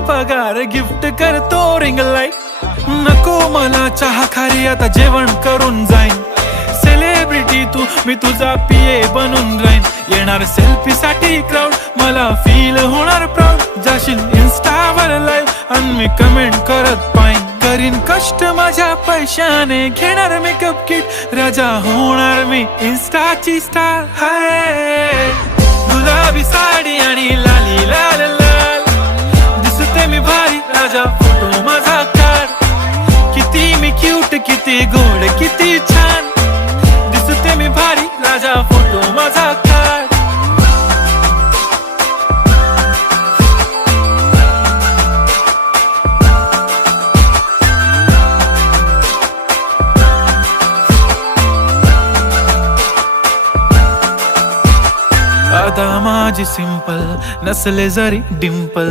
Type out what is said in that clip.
पगार गिफ्ट करतो ring light. नको मला चहा खारी आता जेवण करून जाईन। सेलिब्रिटी तू मी तुझा पिये बनून राहीन। येणार सेल्फी साठी क्राऊड मला फील होणार प्राऊड। जाशील इन्स्टावर लाईव्ह आणि मी कमेंट करत पाईन। करीन कष्ट माझ्या पैशाने घेणार मेकअप किट। राजा होणार मी इन्स्टाची स्टार। हाय गुलाबी साडी आणि लाली लाल लाल दिसते मी भारी। राजा फोटो माझा काढ। किती मी क्यूट किती गोड किती छान दिसते मी भारी। राजा फोटो माझा काढ। आता माझी सिंपल नसले जरी डिंपल।